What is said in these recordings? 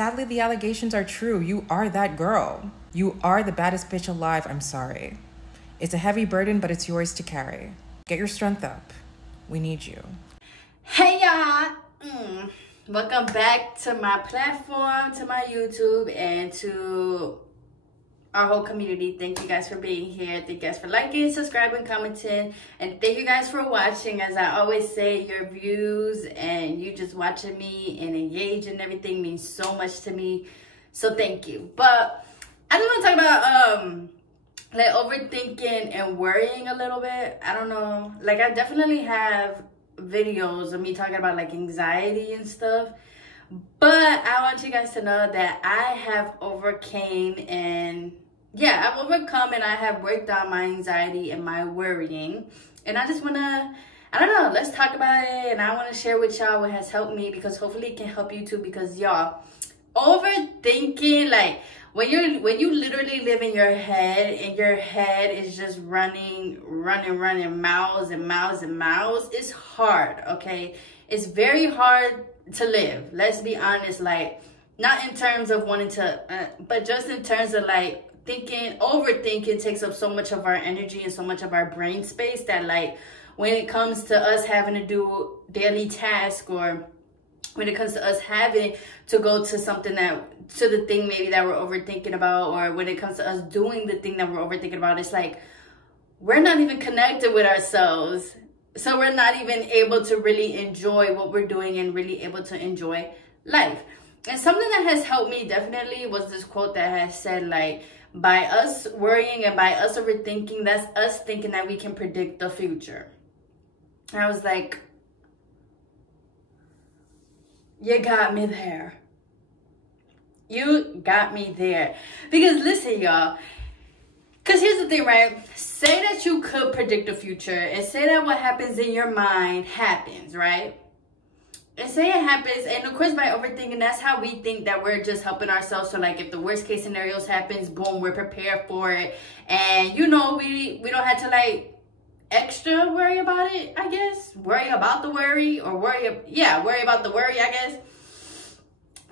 Sadly, the allegations are true. You are that girl. You are the baddest bitch alive. I'm sorry. It's a heavy burden, but it's yours to carry. Get your strength up. We need you. Hey y'all. Welcome back to my platform, to my YouTube, and to our whole community. Thank you guys for being here. Thank you guys for liking, subscribing, commenting, and thank you guys for watching. As I always say, your views and you just watching me and engaging and everything means so much to me. So thank you. But I just want to talk about like overthinking and worrying a little bit. I don't know. Like, I definitely have videos of me talking about like anxiety and stuff, but I want you guys to know that I have overcome and I have worked on my anxiety and my worrying, and I just want to, I don't know, let's talk about it. And I want to share with y'all what has helped me, because hopefully it can help you too. Because y'all, overthinking, like when you literally live in your head and your head is just running miles and miles and miles, it's hard. Okay, it's very hard to live. Let's be honest. Like, not in terms of wanting to but just in terms of like overthinking takes up so much of our energy and so much of our brain space that, like, when it comes to us having to do daily tasks, or when it comes to us having to go to the thing maybe that we're overthinking about, or when it comes to us doing the thing that we're overthinking about, it's like we're not even connected with ourselves. So we're not even able to really enjoy what we're doing and really able to enjoy life. And something that has helped me definitely was this quote that has said, like, by us worrying and by us overthinking, that's us thinking that we can predict the future. And I was like, you got me there. You got me there. Because listen, y'all. Because here's the thing, right? Say that you could predict the future, and say that what happens in your mind happens, right? And say it happens, and of course by overthinking, that's how we think that we're just helping ourselves. So like, if the worst case scenarios happens, boom, we're prepared for it. And you know, we don't have to like extra worry about it, I guess. Worry about the worry, or worry about the worry, I guess.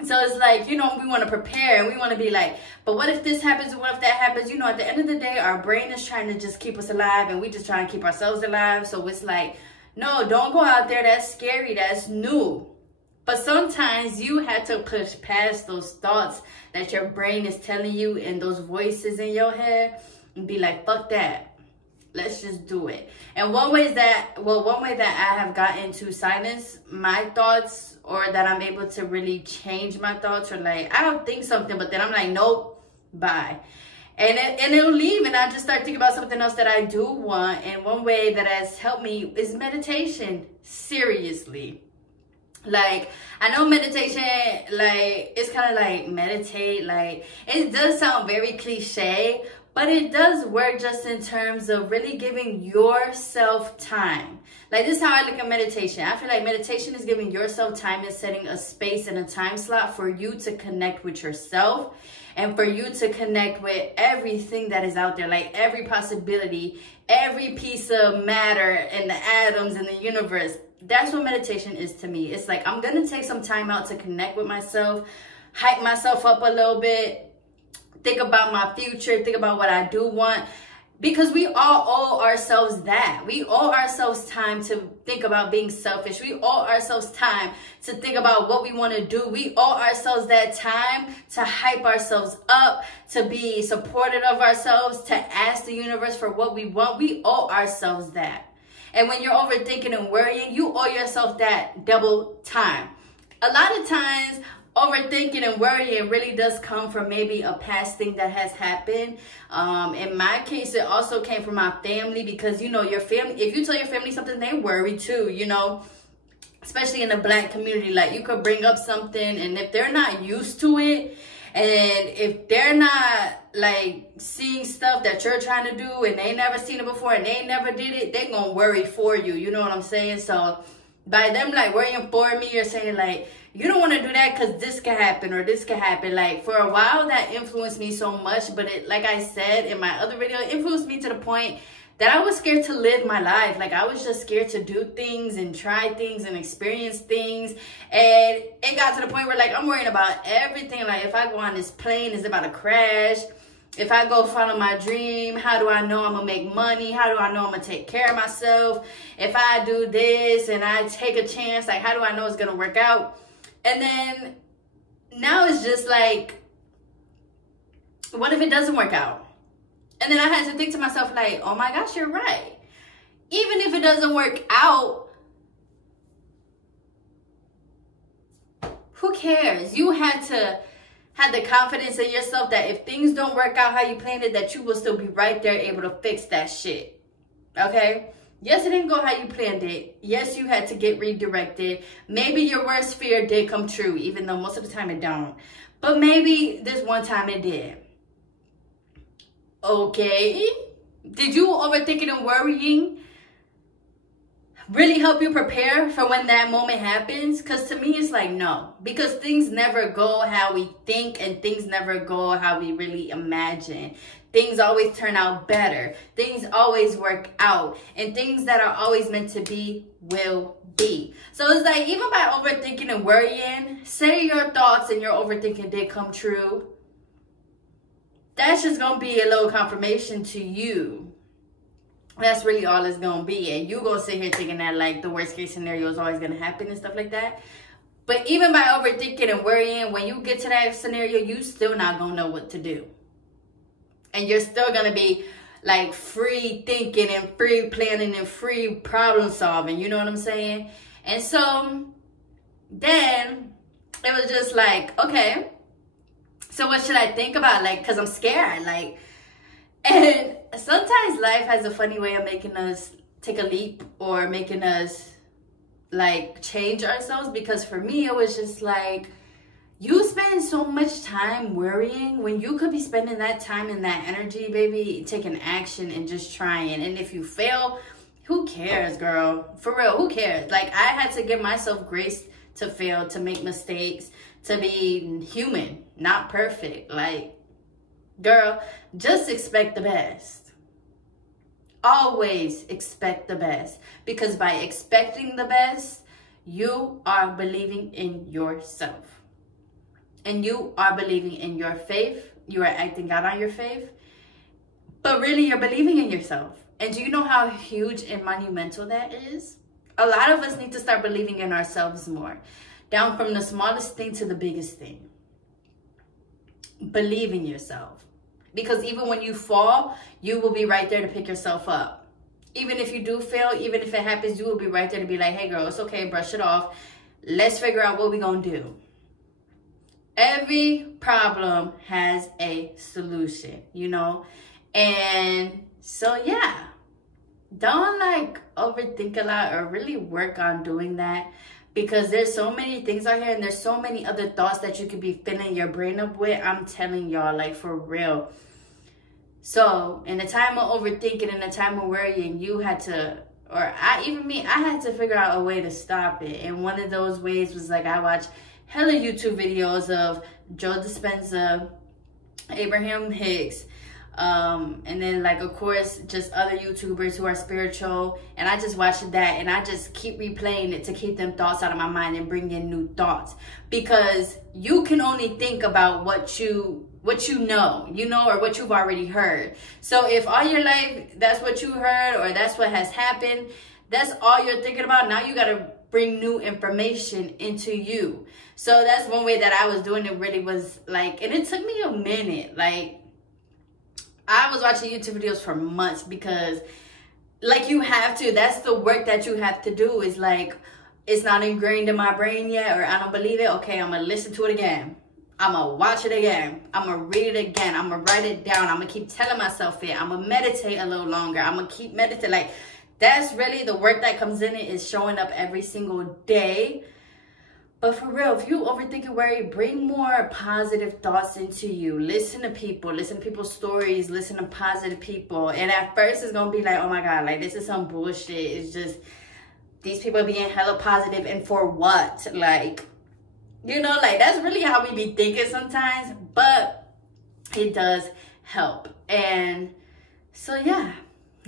So it's like, you know, we want to prepare and we want to be like, but what if this happens and what if that happens? You know, at the end of the day, our brain is trying to just keep us alive, and we just trying to keep ourselves alive. So it's like, no, don't go out there. That's scary. That's new. But sometimes you have to push past those thoughts that your brain is telling you and those voices in your head and be like, fuck that. Let's just do it. And one way that I have gotten to silence my thoughts, or that I'm able to really change my thoughts, or like, I'll think something, but then I'm like, nope, bye. And it'll leave, and I just start thinking about something else that I do want. And one way that has helped me is meditation. Seriously. Like, I know meditation, like, it's kind of like meditate, like, it does sound very cliche, but it does work just in terms of really giving yourself time. Like, this is how I look at meditation. I feel like meditation is giving yourself time and setting a space and a time slot for you to connect with yourself, and for you to connect with everything that is out there, like every possibility, every piece of matter and the atoms in the universe. That's what meditation is to me. It's like, I'm going to take some time out to connect with myself, hype myself up a little bit, think about my future, think about what I do want. Because we all owe ourselves that. We owe ourselves time to think about being selfish. We owe ourselves time to think about what we want to do. We owe ourselves that time to hype ourselves up, to be supportive of ourselves, to ask the universe for what we want. We owe ourselves that. And when you're overthinking and worrying, you owe yourself that double time. A lot of times, overthinking and worrying really does come from maybe a past thing that has happened. In my case, it also came from my family, because, you know, your family, if you tell your family something, they worry too, you know, especially in the Black community. Like, you could bring up something, and if they're not used to it, and if they're not like seeing stuff that you're trying to do, and they never seen it before and they never did it, they're gonna worry for you. You know what I'm saying? So by them like worrying for me, you're saying like, you don't want to do that because this can happen or this can happen. Like, for a while that influenced me so much, but it, like I said in my other video, it influenced me to the point that I was scared to live my life. Like, I was just scared to do things and try things and experience things. And it got to the point where, like, I'm worrying about everything. Like, if I go on this plane, is it about to crash? If I go follow my dream, how do I know I'm going to make money? How do I know I'm going to take care of myself? If I do this and I take a chance, like, how do I know it's going to work out? And then now it's just like, what if it doesn't work out? And then I had to think to myself, like, oh my gosh, you're right. Even if it doesn't work out, who cares? You had to have the confidence in yourself that if things don't work out how you planned it, that you will still be right there able to fix that shit. Okay? Yes, it didn't go how you planned it. Yes, you had to get redirected. Maybe your worst fear did come true, even though most of the time it don't. But maybe this one time it did. Okay. Did you overthinking and worrying really help you prepare for when that moment happens? Because to me, it's like, no. Because things never go how we think, and things never go how we really imagine. Things always turn out better. Things always work out. And things that are always meant to be will be. So it's like, even by overthinking and worrying, say your thoughts and your overthinking did come true. That's just going to be a little confirmation to you. That's really all it's going to be. And you going to sit here thinking that, like, the worst case scenario is always going to happen and stuff like that. But even by overthinking and worrying, when you get to that scenario, you still not going to know what to do. And you're still going to be, like, free thinking and free planning and free problem solving. You know what I'm saying? And so then it was just like, okay, so what should I think about? Like, because I'm scared. Like, and sometimes life has a funny way of making us take a leap or making us, like, change ourselves. Because for me, it was just like, you spend so much time worrying when you could be spending that time and that energy, baby, taking action and just trying. And if you fail, who cares, girl? For real, who cares? Like, I had to give myself grace to fail, to make mistakes, to be human, not perfect. Like, girl, just expect the best. Always expect the best. Because by expecting the best, you are believing in yourself. And you are believing in your faith. You are acting out on your faith. But really, you're believing in yourself. And do you know how huge and monumental that is? A lot of us need to start believing in ourselves more. Down from the smallest thing to the biggest thing. Believe in yourself. Because even when you fall, you will be right there to pick yourself up. Even if you do fail, even if it happens, you will be right there to be like, hey girl, it's okay, brush it off. Let's figure out what we're going to do. Every problem has a solution, you know? And so, yeah. Don't, like, overthink a lot or really work on doing that. Because there's so many things out here and there's so many other thoughts that you could be filling your brain up with. I'm telling y'all, like, for real. So, in the time of overthinking, in the time of worrying, you had to, or I had to figure out a way to stop it. And one of those ways was, like, I watched hella YouTube videos of Joe Dispenza, Abraham Hicks, and then, like, of course, just other YouTubers who are spiritual. And I just watched that and I just keep replaying it to keep them thoughts out of my mind and bring in new thoughts. Because you can only think about what you know, or what you've already heard. So if all your life, that's what you heard or that's what has happened, that's all you're thinking about, now you got to bring new information into you. So that's one way that I was doing it. Really was like, and it took me a minute. Like, I was watching YouTube videos for months because, like, you have to. That's the work that you have to do. Is like, it's not ingrained in my brain yet, or I don't believe it. Okay, I'm going to listen to it again. I'm going to watch it again. I'm going to read it again. I'm going to write it down. I'm going to keep telling myself it. I'm going to meditate a little longer. I'm going to keep meditating. Like, that's really the work that comes in it, is showing up every single day. But for real, if you overthink and worry, bring more positive thoughts into you. Listen to people. Listen to people's stories. Listen to positive people. And at first, it's going to be like, oh my God, like, this is some bullshit. It's just, these people being hella positive, and for what? Like, you know, like, that's really how we be thinking sometimes. But it does help. And so, yeah.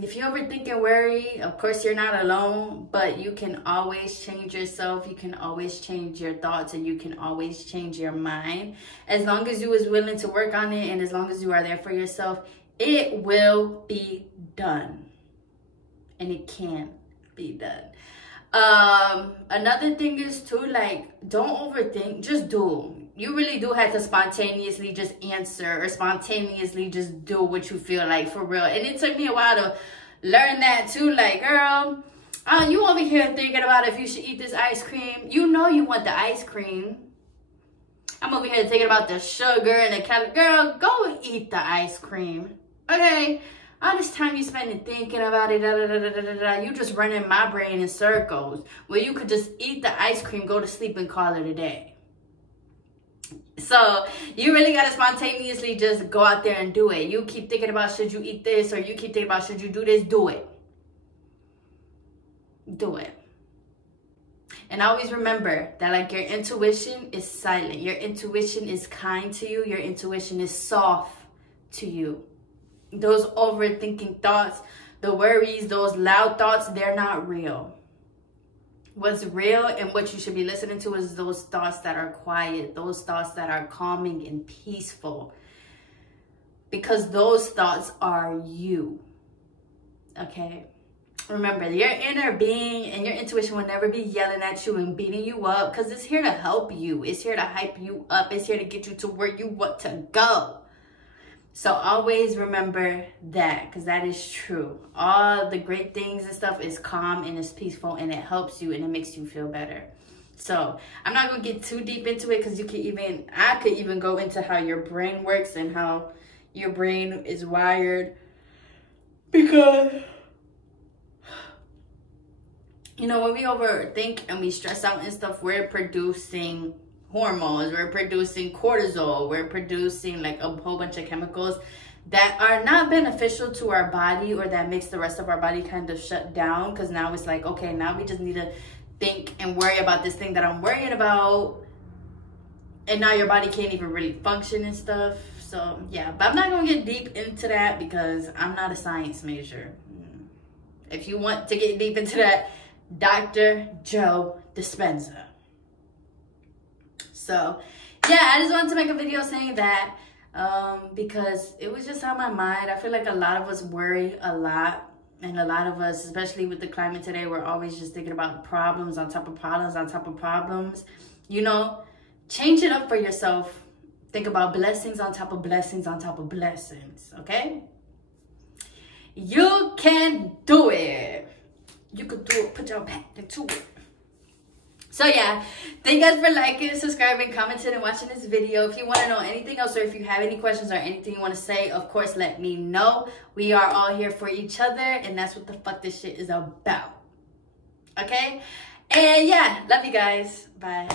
if you overthink and worry, of course you're not alone, but you can always change yourself. You can always change your thoughts, and you can always change your mind. As long as you is willing to work on it, and as long as you are there for yourself, it will be done. And it can be done. Another thing is too, like, don't overthink, just do. You really do have to spontaneously just answer, or spontaneously just do what you feel like, for real. And it took me a while to learn that too. Like, girl, you over here thinking about if you should eat this ice cream. You know you want the ice cream. I'm over here thinking about the sugar and the calories. Girl, go and eat the ice cream. Okay? All this time you spending thinking about it, you just running my brain in circles. Where you could just eat the ice cream, go to sleep, and call it a day. So you really got to spontaneously just go out there and do it. You keep thinking about, should you eat this? Or you keep thinking about, should you do this? Do it. Do it. And always remember that, like, your intuition is silent. Your intuition is kind to you. Your intuition is soft to you. Those overthinking thoughts, the worries, those loud thoughts, they're not real. What's real and what you should be listening to is those thoughts that are quiet, those thoughts that are calming and peaceful. Because those thoughts are you. Okay? Remember, your inner being and your intuition will never be yelling at you and beating you up, because it's here to help you. It's here to hype you up. It's here to get you to where you want to go. So always remember that, because that is true. All the great things and stuff is calm and it's peaceful, and it helps you and it makes you feel better. So I'm not going to get too deep into it, because I could even go into how your brain works and how your brain is wired. Because, you know, when we overthink and we stress out and stuff, we're producing hormones, we're producing cortisol, we're producing like a whole bunch of chemicals that are not beneficial to our body, or that makes the rest of our body kind of shut down. Because now it's like, okay, now we just need to think and worry about this thing that I'm worrying about, and now your body can't even really function and stuff. So yeah, but I'm not gonna get deep into that because I'm not a science major. If you want to get deep into that, Dr. Joe Dispenza. So yeah, I just wanted to make a video saying that because it was just on my mind. I feel like a lot of us worry a lot, and a lot of us, especially with the climate today, we're always just thinking about problems on top of problems on top of problems. You know, change it up for yourself. Think about blessings on top of blessings on top of blessings, okay? You can do it. You can do it. Put your back into it. So yeah, thank you guys for liking, subscribing, commenting, and watching this video. If you want to know anything else, or if you have any questions or anything you want to say, of course, let me know. We are all here for each other, and that's what the fuck this shit is about. Okay? And yeah, love you guys. Bye.